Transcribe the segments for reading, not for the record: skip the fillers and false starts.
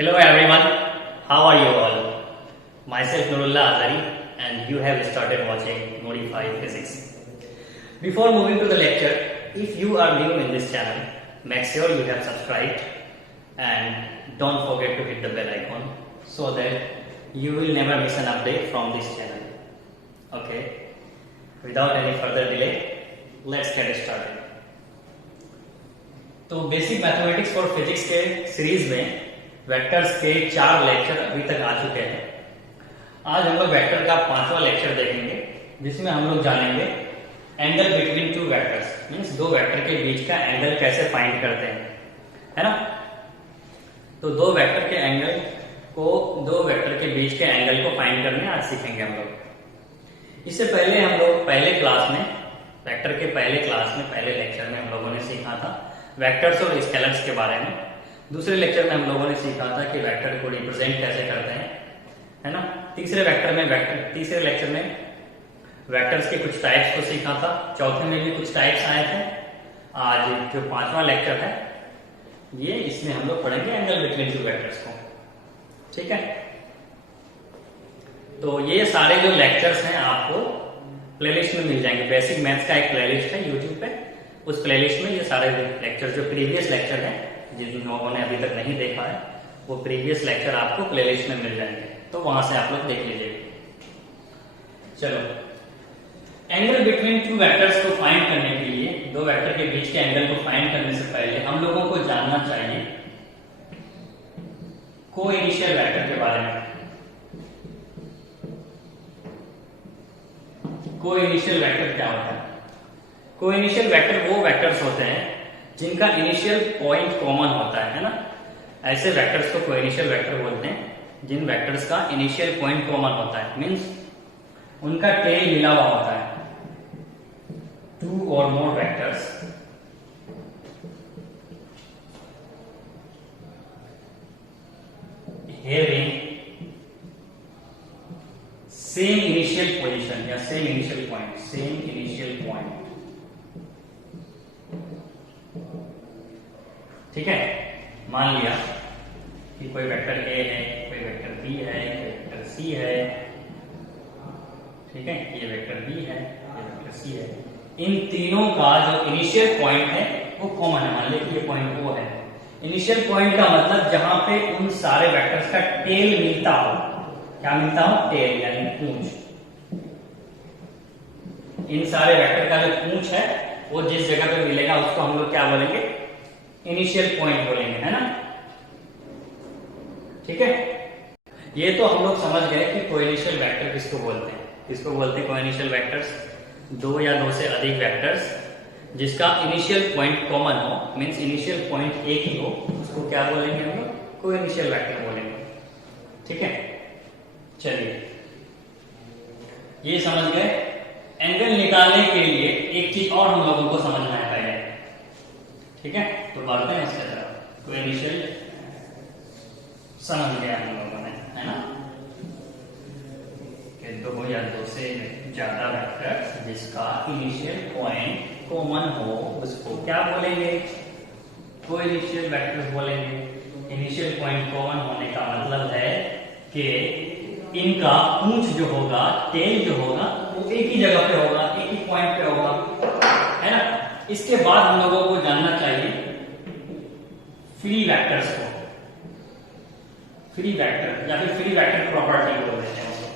Hello everyone, how are you all? Myself Nurullah Azari and you have started watching Modify Physics. Before moving to the lecture, if you are new in this channel, make sure you have subscribed and don't forget to hit the bell icon so that you will never miss an update from this channel. Okay, without any further delay, let's get started. तो basic mathematics for physics के series में vectors के 4 lecture अभी तक आ चुके हैं। आज हम लोग वेक्टर का 5वां लेक्चर देखेंगे जिसमें हम लोग जानेंगे angle between two vectors, means दो वेक्टर के बीच का एंगल कैसे फाइंड करते हैं, है ना। तो दो वेक्टर के बीच के एंगल को फाइंड करने आज सीखेंगे हम लोग। इससे पहले हम लोग पहले लेक्चर में हम लोगों ने सीखा था वेक्टर्स और स्केलर्स के बारे में। दूसरे लेक्चर में हम लोगों ने सीखा था कि वेक्टर को रिप्रेजेंट कैसे करते हैं, है ना। तीसरे लेक्चर में वेक्टर्स के कुछ टाइप्स को सीखा था। चौथे में भी कुछ टाइप्स आए थे। आज जो 5वां लेक्चर है ये इसमें हम लोग पढ़ेंगे एंगल बिटवीन टू वेक्टर्स को, ठीक है। तो ये सारे जो लेक्चर्स हैं आपको प्लेलिस्ट में मिल जाएंगे। बेसिक मैथ्स का एक प्लेलिस्ट है यूट्यूब पे, उस प्लेलिस्ट में ये सारे लेक्चर जो प्रीवियस लेक्चर हैं जिन लोगों ने अभी तक नहीं देखा है वो प्रीवियस लेक्चर आपको प्लेलिस्ट में मिल जाएंगे, तो वहां से आप लोग देख लीजिएगा। चलो, एंगल बिटवीन टू वेक्टर्स को फाइंड करने के लिए, दो वेक्टर के बीच के एंगल को फाइंड करने से पहले हम लोगों को जानना चाहिए को इनिशियल वेक्टर के बारे में। को इनिशियल वेक्टर क्या होता है? को इनिशियल वेक्टर वो वेक्टर्स होते हैं जिनका इनिशियल पॉइंट कॉमन होता है ना। ऐसे वेक्टर्स को कोइनिशियल वेक्टर बोलते हैं जिन वेक्टर्स का इनिशियल पॉइंट कॉमन होता है, मींस उनका टेल मिला हुआ होता है। Two or more vectors having same initial position या सेम इनिशियल पॉइंट, ठीक है। मान लिया कि कोई वेक्टर ए है, कोई वेक्टर बी है, कोई वेक्टर सी है, ठीक है। ये वेक्टर बी है, ये वेक्टर सी है। इन तीनों का जो इनिशियल पॉइंट है वो कॉमन है। मान लिया कि ये पॉइंट वो है। इनिशियल पॉइंट का मतलब जहां पे उन सारे वेक्टर्स का टेल मिलता हो। क्या मिलता हो? टेल यानी पूंछ। इन सारे वेक्टर का जो पूंछ है वो जिस जगह पे मिलेगा उसको हम लोग क्या बोलेंगे? इनिशियल पॉइंट बोलेंगे, है ना, ठीक है। ये तो हम लोग समझ गए कि कोइनिशियल वेक्टर किसको बोलते हैं। किसको बोलते हैं कोइनिशियल वेक्टर्स? दो या दो से अधिक वेक्टर्स जिसका इनिशियल पॉइंट कॉमन हो, मींस इनिशियल पॉइंट एक ही हो, उसको क्या बोलेंगे हम लोग? कोइनिशियल वेक्टर बोलेंगे, ठीक है। चलिए, ये समझ गए। एंगल निकालने के लिए एक चीज और हम लोगों को समझना है पहले, ठीक है। तो बढ़ते हैं इसके तरफ। कोइनिशियल समझ गया हम लोगों ने, है ना, कि दो या दो से ज्यादा वेक्टर जिसका इनिशियल पॉइंट कॉमन हो उसको क्या बोलेंगे? कोइनिशियल वेक्टर्स बोलेंगे। इनिशियल पॉइंट कॉमन होने का मतलब है कि इनका पूंछ जो होगा, टेल जो होगा, वो एक ही जगह पे होगा, एक ही पॉइंट पे होगा, है ना। इसके बाद हम लोगों को जानना चाहिए फ्री वेक्टर्स को। फ्री वेक्टर या फिर फ्री वेक्टर प्रॉपर्टी बोल देते हैं उसको।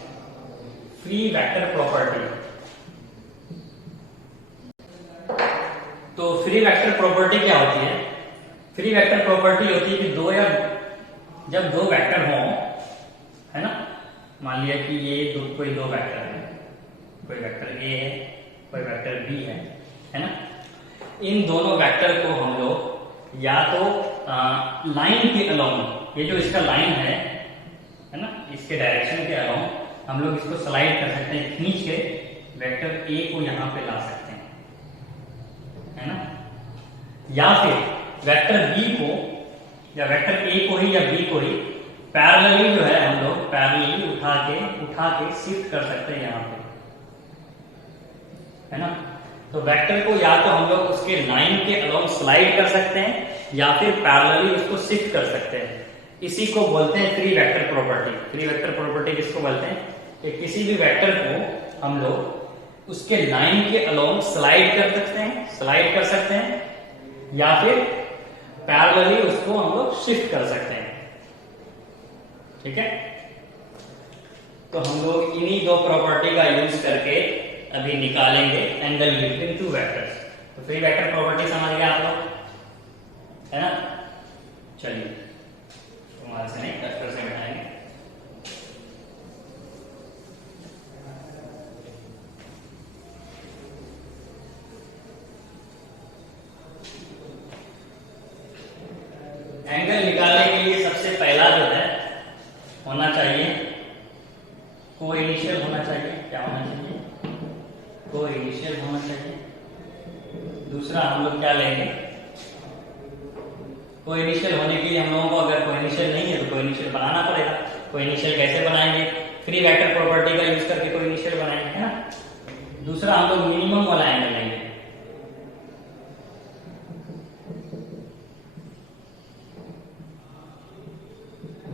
Free vector property. तो फ्री वेक्टर प्रॉपर्टी क्या होती है? फ्री वेक्टर प्रॉपर्टी होती है कि जब दो वेक्टर हो, है ना, मान लिया कि ये कोई दो वेक्टर है, कोई वेक्टर ए है, कोई वेक्टर बी है ना। इन दोनों वेक्टर को हम लोग या तो लाइन के अलोंग, ये जो इसका लाइन है ना, इसके डायरेक्शन के अलोंग हम लोग इसको स्लाइड कर सकते हैं, खींच के वेक्टर ए को यहां पे ला सकते हैं, है ना। या फिर वेक्टर बी को या वेक्टर ए को ही या बी को ही पैरेलली जो है हम लोग पैरेलली उठा के शिफ्ट कर सकते हैं यहां पे, है ना। तो वेक्टर को या तो हम लोग उसके लाइन के अलोंग स्लाइड कर सकते हैं या फिर पैरेलली उसको शिफ्ट कर सकते हैं। इसी को बोलते हैं free vector property. Free vector property किसको बोलते हैं कि किसी भी वेक्टर को हम लोग उसके लाइन के अलोंग स्लाइड कर सकते हैं या फिर पैरेलली उसको हम लोग शिफ्ट कर सकते हैं। ठीक है, तो हम लोग इन्हीं दो प्रॉपर्टी का यूज करके अभी निकालेंगे एंगल बिटवीन टू वेक्टर्स। तो फ्री वेक्टर प्रॉपर्टी समझ गए आप लोग, है ना। चलिए तुम्हारे से नहीं डस्टर से मिटाएंगे। एंगल निकालने के लिए सबसे पहला जो है होना चाहिए कोइनिशियल होना चाहिए। क्या होना चाहिए? कोइनिशियल होना चाहिए। दूसरा हम लोग क्या लेंगे? कोइनिशियल होने के लिए हम लोगों को अगर कोइनिशियल नहीं है तो कोइनिशियल बनाना पड़ेगा। कोइनिशियल कैसे बनाएंगे? फ्री वेक्टर प्रॉपर्टी का यूज करके कोइनिशियल बनाएंगे, है ना। दूसरा हम लोग मिनिमम वाला एंगल लेंगे।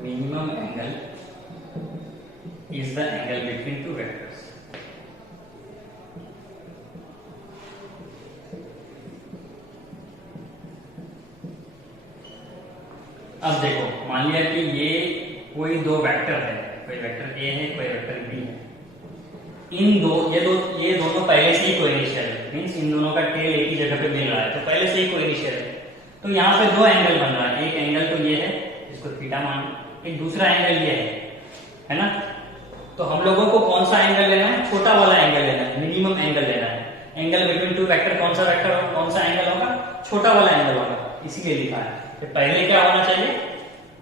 Minimum angle is the angle between two vectors. अब देखो, मान लिया कि ये कोई दो वेक्टर है, कोई वेक्टर ए है, कोई वेक्टर बी है। ये दोनों पहले से ही कोइनिशियल है, मींस इन दोनों का टेल एक ही जगह पे मिल रहा है, तो पहले से ही कोइनिशियल है। तो यहाँ पे दो एंगल बन रहा है। एक एंगल तो ये है, इसको थीटा मान, एक दूसरा एंगल ये है ना। तो हम लोगों को कौन सा एंगल लेना है? छोटा वाला एंगल लेना है, मिनिमम एंगल लेना है। एंगल बिटवीन टू वेक्टर कौन सा वेक्टर होगा, कौन सा एंगल होगा? छोटा वाला एंगल होगा, इसीलिए लिखा है। तो पहले क्या होना चाहिए?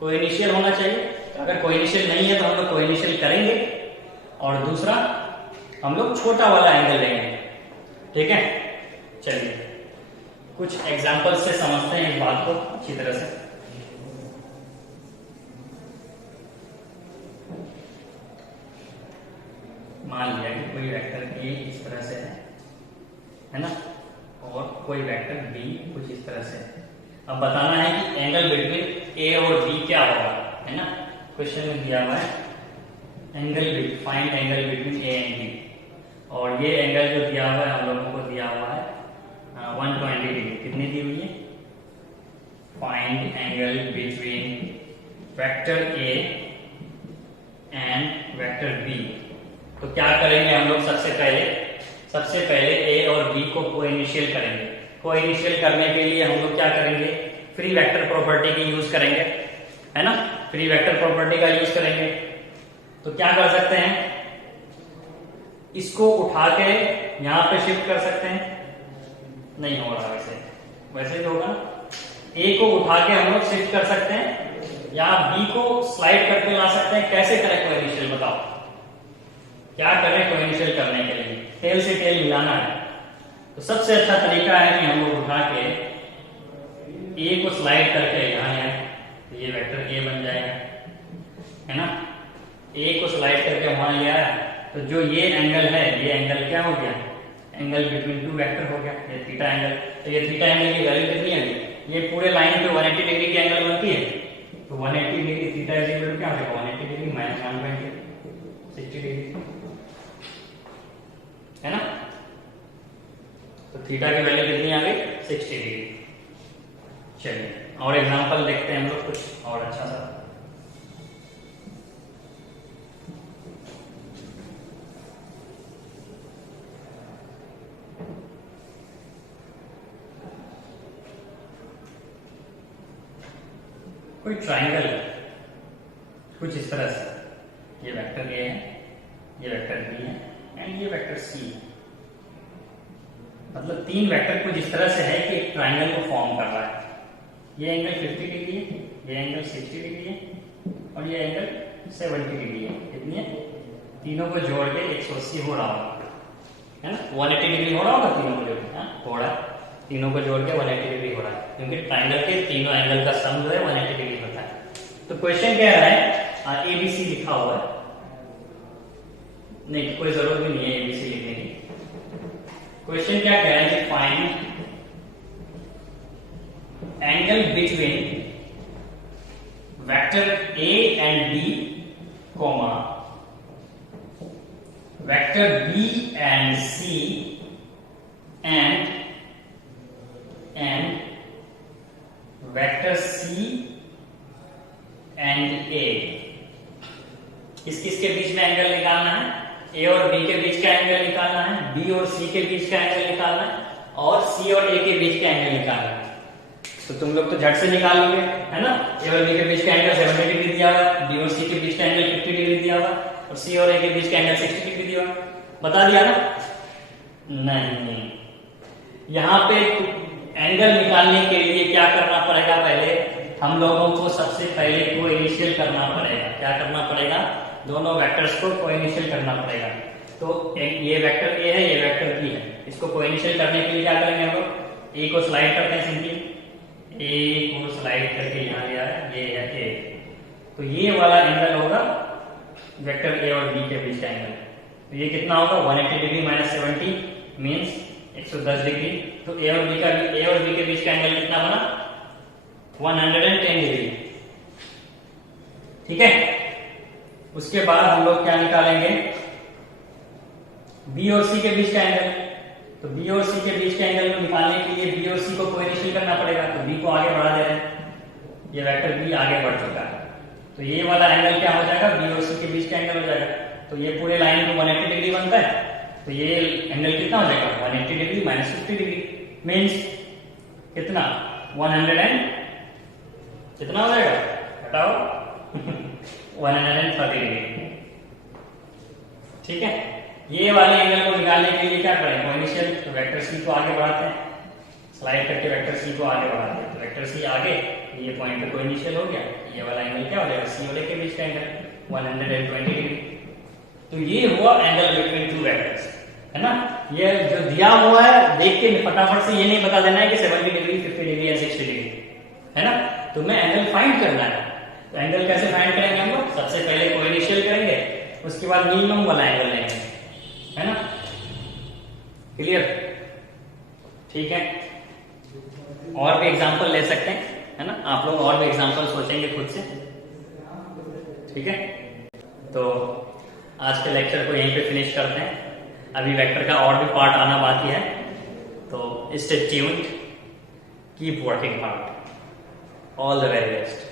कोइनिशियल होना चाहिए। तो अगर कोइनिशियल नहीं है तो हम लोग कोइनिशियल करेंगे, और दूसरा हम लोग छोटा वाला एंगल लेंगे। ठीक है, चलिए कुछ एग्जाम्पल से समझते हैं इस बात को अच्छी तरह से। मान लिया कि कोई वेक्टर ए इस तरह से है ना, और कोई वेक्टर बी कुछ इस तरह से है। अब बताना है कि एंगल बिटवीन ए और बी क्या होगा, है ना। क्वेश्चन में दिया हुआ है find angle between A and B, और ये एंगल जो दिया हुआ है हम लोगों को दिया हुआ है 120 डिग्री। कितनी दी हुई है? Find angle between vector A and vector B. तो क्या करेंगे हम लोग? सबसे पहले ए और बी को कोइनिशियल करेंगे। कोइनिशियल करने के लिए हम लोग क्या करेंगे? फ्री वेक्टर प्रॉपर्टी की यूज करेंगे, है ना। फ्री वेक्टर प्रॉपर्टी का यूज करेंगे तो क्या कर सकते हैं? इसको उठा के यहां पे शिफ्ट कर सकते हैं। नहीं हो रहा वैसे जो होगा ना, ए को उठा के हम लोग शिफ्ट कर सकते हैं या बी को स्लाइड करके ला सकते हैं। कैसे करें कोइनिशियल? बताओ क्या करें कोइनिशियल करने के लिए? टेल से टेल मिलाना है। तो सबसे अच्छा तरीका है कि हम लोग उठा के ए को स्लाइड करके यहाँ है, तो ये वेक्टर ए बन जाएगा, है ना। ए को स्लाइड करके वहां ले आया, तो जो ये एंगल है, ये एंगल क्या हो गया? एंगल बिटवीन टू वेक्टर हो गया, ये थीटा एंगल। तो ये थीटा एंगल की वैल्यू कितनी है? ये पूरे लाइन पे 180 डिग्री की एंगल बनती है। तो 180 degree theta is equal to क्या होगा? 180 डिग्री माइनस 120 60 डिग्री, है ना। तो थीटा की वैल्यू कितनी आ गई? 60 डिग्री। चलिए और एग्जांपल देखते हैं हम लोग कुछ और अच्छा सा। कोई ट्राइंगल है कुछ इस तरह से, ये वेक्टर ए है, ये वेक्टर बी है एंड ये वेक्टर सी है। मतलब तीन वेक्टर कुछ इस तरह से है कि एक ट्राइंगल को फॉर्म कर रहा है। ये एंगल 50 डिग्री है, ये एंगल 60 डिग्री है और ये एंगल 70 डिग्री है। कितनी है? तीनों को जोड़ के 180 हो रहा होगा, है ना। 180 डिग्री हो रहा होगा तीनों को जोड़ के, थोड़ा तीनों को जोड़ के 180 डिग्री हो रहा है, क्योंकि ट्राइंगल के तीनों एंगल का सम जो है 180 डिग्री होता है। तो क्वेश्चन कह रहा है एबीसी लिखा हुआ है, नहीं कोई जरूरत भी नहीं है एबीसी लिखने की। क्वेश्चन क्या कह रहा है कि find angle between vector A and B comma vector B and C and vector C and A. किस किस के बीच में एंगल निकालना है? ए और बी के बीच का एंगल निकालना है, बी और सी के बीच का एंगल निकालना है, और सी और ए के बीच का एंगल निकालना है। तो तुम लोग तो झट से निकाल लोगे, है ना। ए और बी के बीच का एंगल 70 डिग्री दिया हुआ है, बी और सी के बीच का एंगल 50 डिग्री दिया हुआ है, और सी और ए के बीच का एंगल 60 डिग्री दिया हुआ है। बता दिया ना? नहीं, यहाँ पे एंगल निकालने के लिए क्या करना पड़ेगा? पहले हम लोगों को सबसे पहले कोइनिशियल करना पड़ेगा। क्या करना पड़ेगा? दोनों वेक्टर्स को कोइनिशियल करना पड़ेगा। तो ये वेक्टर ए है, ये वेक्टर बी है, इसको कोइनिशियल करने के लिए क्या करेंगे हम लोग? ए को स्लाइड करते हैं सिंपली, ए को स्लाइड करके यहाँ लिया है, ये है ए। तो ये वाला एंगल होगा वेक्टर ए और बी के बीच का एंगल। तो ये कितना होगा? 180 डिग्री माइनस 70 मीन्स 110 डिग्री। तो ए और बी के बीच का एंगल कितना बना? 110 डिग्री। ठीक है। उसके बाद हम लोग क्या निकालेंगे? बी और सी के बीच का एंगल। तो बी और सी के बीच का एंगल को निकालने के लिए बी और सी को कोइनिशियल करना पड़ेगा। तो बी को आगे बढ़ा दे रहे हैं, ये वेक्टर बी आगे बढ़ चुका है। तो ये वाला एंगल क्या हो जाएगा? बी और सी के बीच का एंगल हो जाएगा। तो ये पूरे लाइन को 180 डिग्री बनता है। तो ये एंगल कितना हो जाएगा? 180 डिग्री माइनस 50 डिग्री मीन्स कितना? 100 एंड कितना हो जाएगा? हटाओ 130 डिग्री। ठीक है। ये वाले एंगल को निकालने के लिए क्या करें? कोइनिशियल। तो वेक्टर सी को आगे बढ़ाते हैं, स्लाइड करके वेक्टर सी को आगे बढ़ाते हैं। तो वेक्टर सी आगे, ये पॉइंट पे कोइनिशियल हो गया। ये वाला एंगल क्या हो जाएगा? सी और ए के बीच का एंगल 120 डिग्री। तो ये हुआ एंगल बिटवीन टू वेक्टर्स, है ना। ये जो दिया हुआ है देख के फटाफट से ये नहीं बता देना है कि 70 डिग्री, 50 डिग्री या 60 डिग्री, है ना। तुम्हें एंगल फाइंड करना है। तो एंगल कैसे फाइंड करेंगे हम लोग? सबसे पहले कोइनिशियल करेंगे, उसके बाद मिनिमम वाला एंगल लेंगे, है ना। क्लियर? ठीक है। और भी एग्जांपल ले सकते हैं, है ना। आप लोग और भी एग्जांपल सोचेंगे खुद से। ठीक है। तो आज के लेक्चर को यहीं पे फिनिश करते हैं। अभी वेक्टर का और भी पार्ट आना बाकी है, तो stay tuned, keep working hard. All the very best.